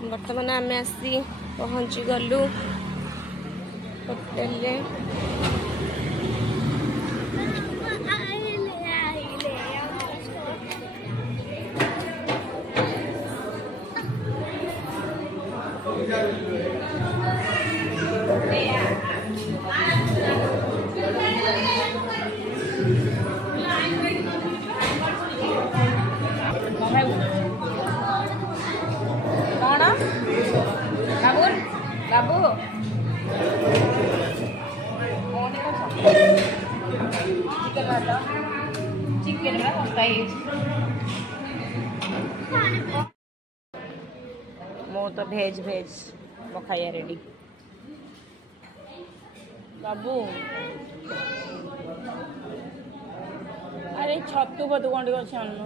बर्तमान आम आसी पहुँची गलु होटेल रे। बाबू चिकेन मो तो भेज मो खाया रेडी। बाबू अरे छतु बतु कौन अच्छे अन्न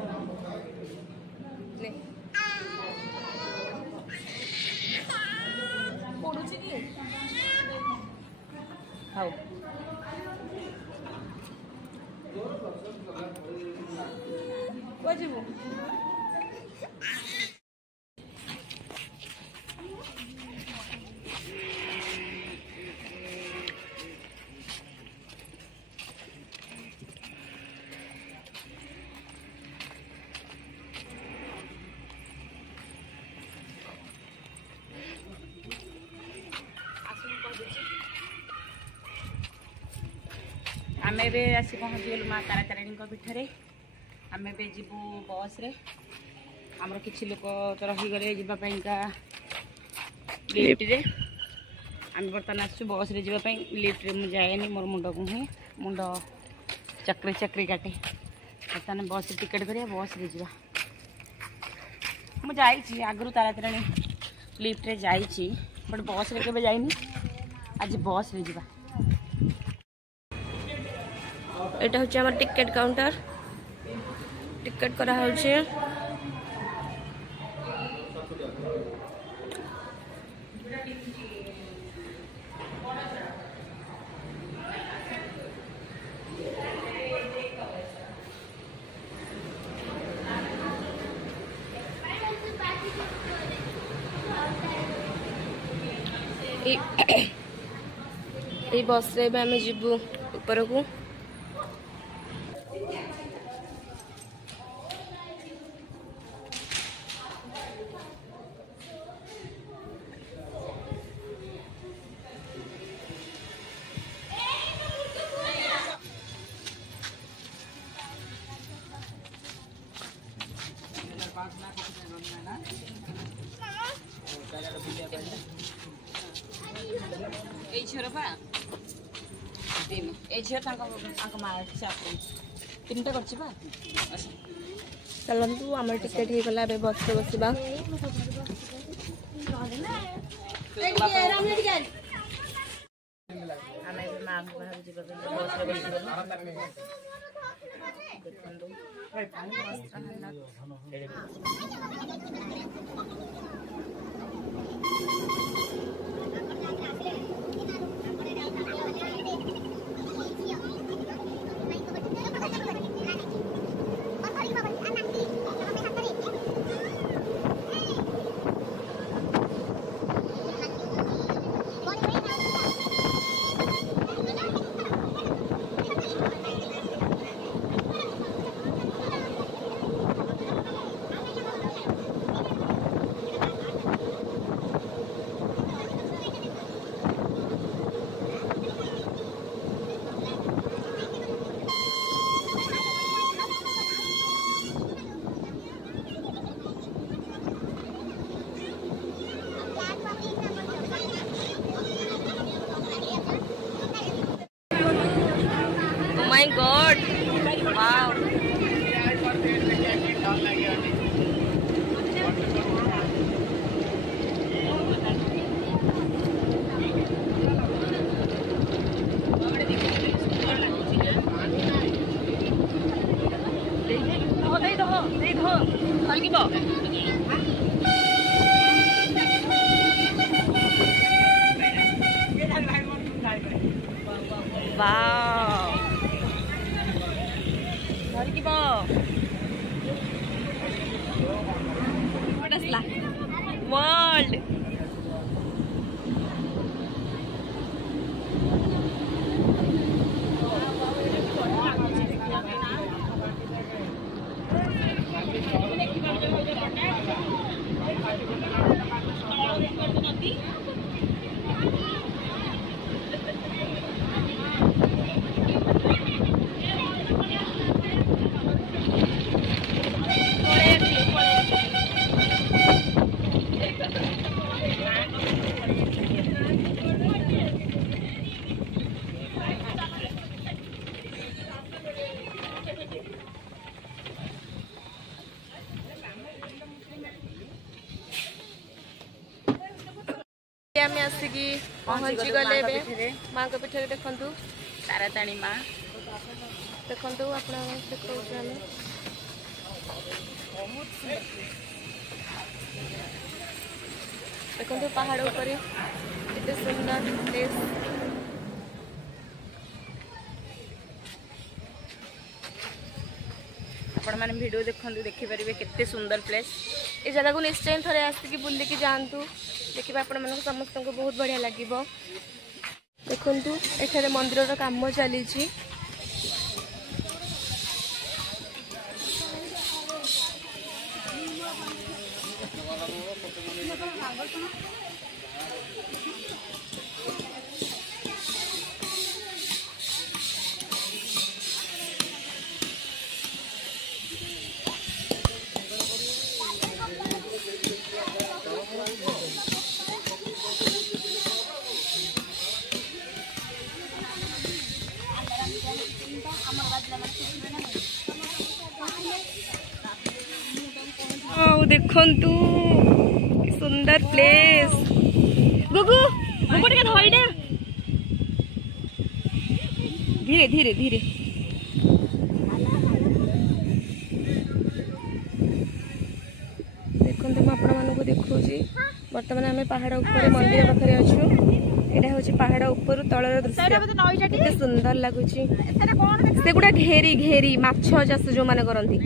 खाओ बजिबू आम आसी पहुँचीगलु माँ तारा तारिणी पीठरे। आम जीवु बस रे आमर किसी लोक तो रहीगले जावाईका लिफ्ट रे। आम बर्तमान आसु बस रे जावाई लिफ्ट रे मुझे मोर मुंड को ही मुंड चक्री चक्री काटे। बर्तमान बस रे टिकेट करिया बस रे जा मुझे आगु तारा तारिणी लिफ्ट रे जाइए बट बस रे केबे जाइनी आज बस रे जा। एटा होचे हमर टिकेट काउंटर टिकेट करा होचे। ए बस रे आम जीवु ऊपर को चलतु आम टिकेट हो गला बस रे बसवा my god, wow. Wow. What is that? World. आम आसिकी पहुँची गले माँ को पीठ देखु ताराताणी माँ देखु आप देखो पहाड़ ऊपर एते सुंदर प्लेस आपण मैंने वीडियो देखु देखिपारे केते सुंदर प्लेस ये जगह को निश्चय थे आसिक बुलिकी जातु देखिए आपण मन समस्त को बहुत बढ़िया लगे देखु एठारे मंदिर काम चली देखंतु सुंदर प्लेस गुगु गुगु टिके धइडे धीरे धीरे धीरे देखंतु म आपण मानको देखौची वर्तमान आमे पहाड़ ऊपर मंदिर पाखरे अछु एटा होची पहाड़ ऊपर तळर दृश्य केते सुंदर लागुची सेगुडा घेरी घेरी माछ चाष जो माने करंती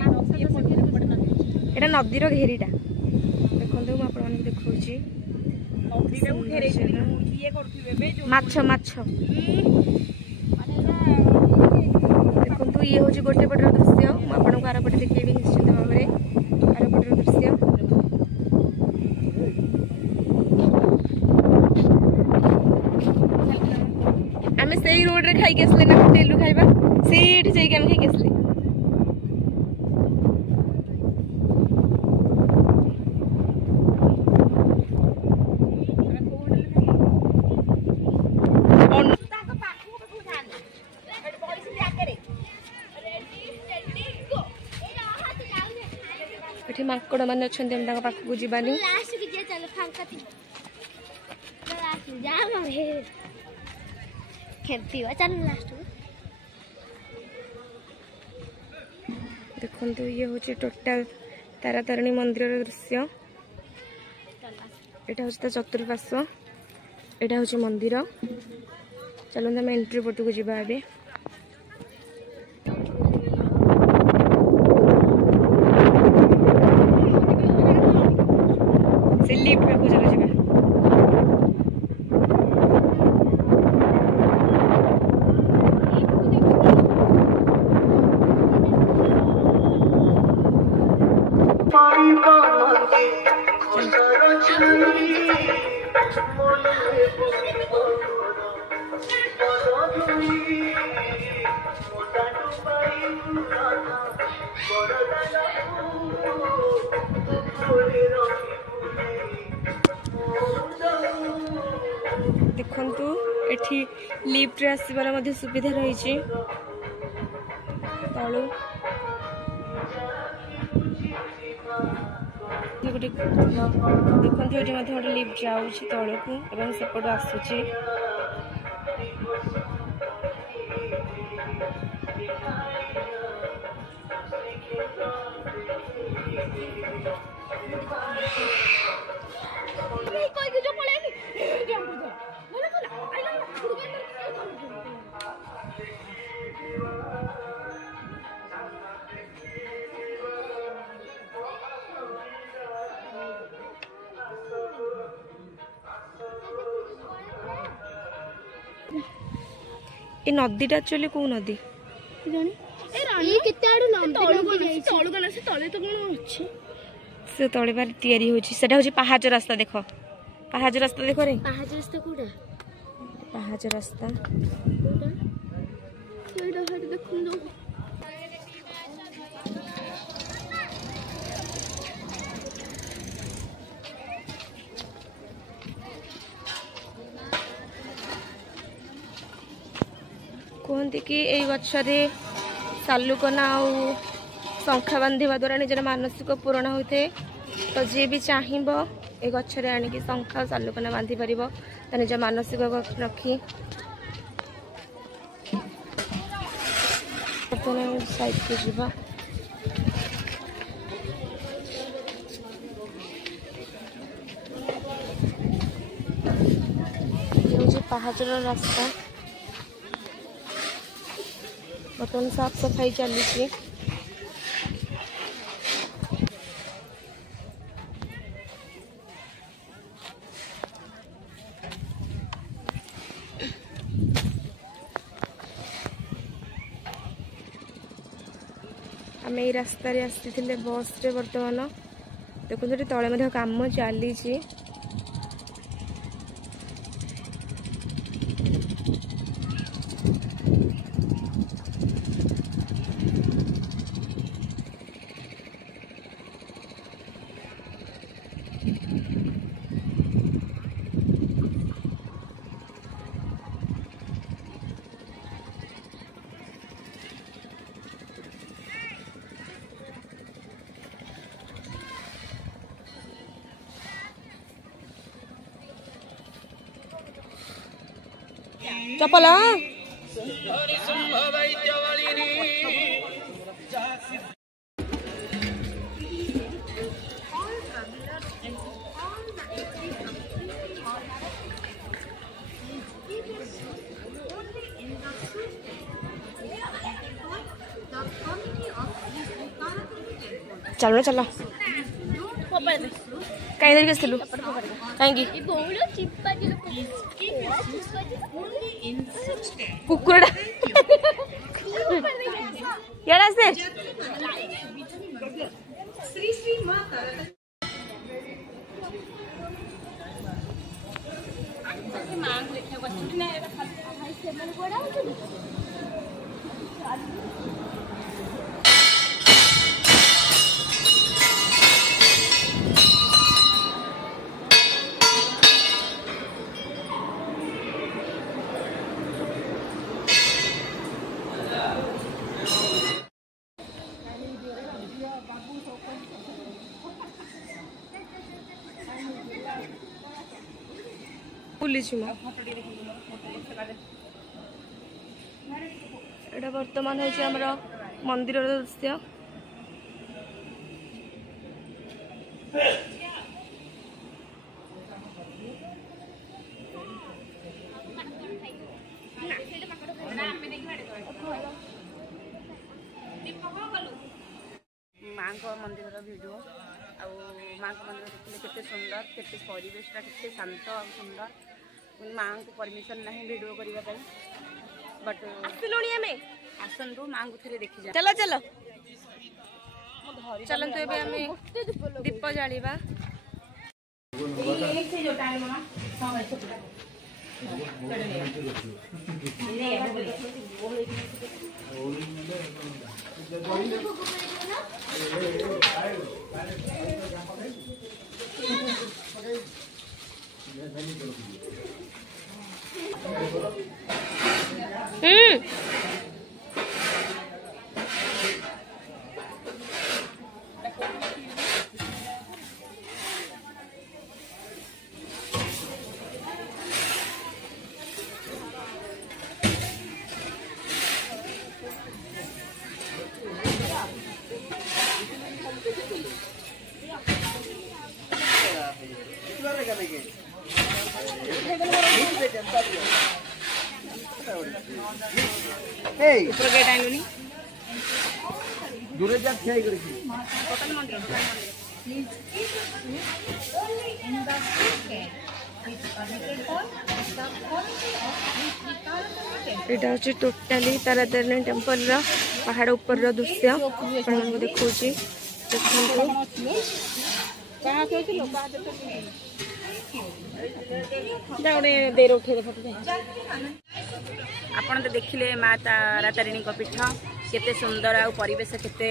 एटा नदीर घेरीटा देखो मुझे देखा माछ माछ देखो ये हूँ गोटे पटर दृश्य मुझे आरपटे देखी निश्चित भाव में आरपटर दृश्य आम से रोड रे खाई आसले ना होटेल खाइबा सीट जाइए आम खाई आसले माकड़ मान अच्छा पाखक जावानी देखो ये हूँ टोटाल तारातारिणी मंदिर दृश्य एटा हूँ चतुर्पार्श्व एटा हूँ मंदिर चलते आम एंट्री पटक जावा ए लिफ्ट पाखु चल जावा देखंतु एठी लिफ्ट रे आसीबार मध्ये सुविधा रही तळु देखंतु एठी मध्ये गोटे लिफ्ट जाउछि तळकु एवं सेपट आसुछि ए नदीटा एक्चुअली को नदी से तले बार तैयारी होची सेटा होची पहाज रास्ता देखो पहाज रास्ता देखो रे पहाज रास्ता कोडा पहाज रास्ता कोडा हट देखुन दो कहते कि यही गचरे सालुकना शंखा बांधा द्वारा निजर मानसिक पूरण होते तो जी भी चाहिब ए गचरे आणिकी शंख सालुकना बांधि पार निज मानसिक रखी साइड को जीवा पहाचर रास्ता बर्तमान साफ सफाई चली आम ये रास्ता आसी बस रे बर्तमान देखो तले काम चली चपल चलो चलो कहीं धरिक आसलु कहीं कुकुरटा यार आसे एटा वर्तमान हूँ आमर मंदिर दृश्य माँ मंदिर वीडियो आ माँ मंदिर देखिए केते सुंदर केते परिवेशटा केते शांत और सुंदर माँ को परमिशन नहीं वीडियो करने बट आसतु माँ को थे देखी चलो चलो चलतु ए दीप जालिबा दूरे जा क्या करेगी एटा हूँ टोटाली तारातारिणी टेम्पल पहाड़ ऊपर दृश्य देखा आपण तो देखिले माँ तारातारिणी पीठ केते सुंदर आ परिवेश केते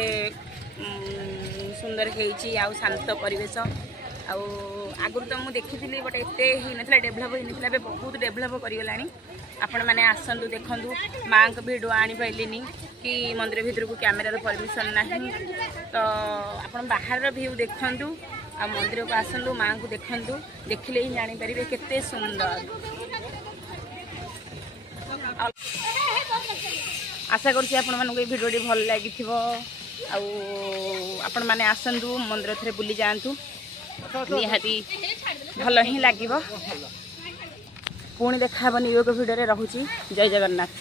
सुंदर होईची आ शांत परिवेश आगुरी तो मुझे देखी बट एते ही नथिला डेभलप ही नथिला बे बहुत डेभलप करिगलानी आपण माने आसंतु देखंतु माँ को वीडियो आनी पाइलिनी कि मंदिर भीतर को कैमेरा परमिशन नहीं तो आपण बाहर व्यू देखंतु आ मंदिर को आसतु माँ को देखु देखिले ही जानीपर केते सुंदर। आशा करुँच आपण मानक भिडियोटी भल लगी आपण मैंने आसतु मंदिर थे बुली जातु निहाती भल ही लगे। पुणी देखा न्यू एक भिडियो रहुची। जय जगन्नाथ।